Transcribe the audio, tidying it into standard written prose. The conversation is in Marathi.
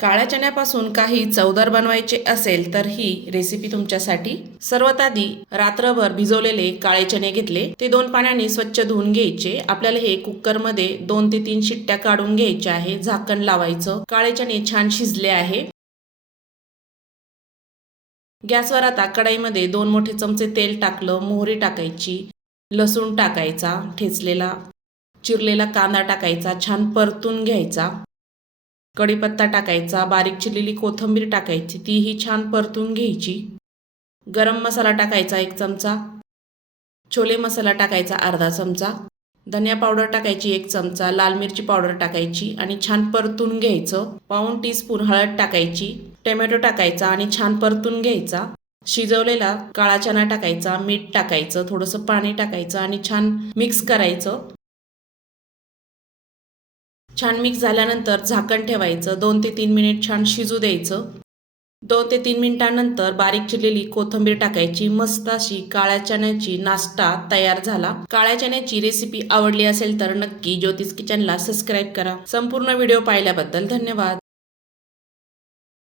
काळ्या चण्यापासून काही चवदार बनवायचे असेल तर ही रेसिपी तुमच्यासाठी। सर्वात आधी रात्रभर भिजवलेले काळे चणे घेतले, ते 2 पाण्याने स्वच्छ धुवून घ्यायचे। आपल्याला हे कुकरमध्ये 2 ते 3 शिट्ट्या काढून घ्यायच्या आहे। झाकण लावायचं। काळे चणे छान शिजले आहे। गॅसवर आता कढईमध्ये 2 मोठे चमचे तेल टाकलं, मोहरी टाकायची, लसूण टाकायचा, ठेचलेला चिरलेला कांदा टाकायचा, छान परतून घ्यायचा। कढीपत्ता टाकायचा, बारीक चिरलेली कोथिंबीर टाकायची, तीही छान परतून घ्यायची। गरम मसाला टाकायचा 1 चमचा, छोले मसाला टाकायचा अर्धा चमचा, धनिया पावडर टाकायची 1 चमचा, लाल मिरची पावडर टाकायची आणि छान परतून घ्यायचं। पाऊण टीस्पून हळद टाकायची, टोमॅटो टाकायचा आणि छान परतून घ्यायचा। शिजवलेला काळा चणा टाकायचा, मीठ टाकायचं, थोडंसं पाणी टाकायचं आणि छान मिक्स करायचं। छान मिक्स झाल्यानंतर झाकण ठेवायचं, 2 ते 3 मिनिट छान शिजू द्यायचं। 2 ते 3 मिनिटांनंतर बारीक चिरलेली कोथिंबीर टाकायची। मस्त अशी काळ्या चण्याची नाश्ता तयार झाला। काळ्या चण्याची रेसिपी आवडली असेल तर नक्की ज्योतिष किचनला सबस्क्राईब करा। संपूर्ण व्हिडिओ पाहिल्याबद्दल धन्यवाद।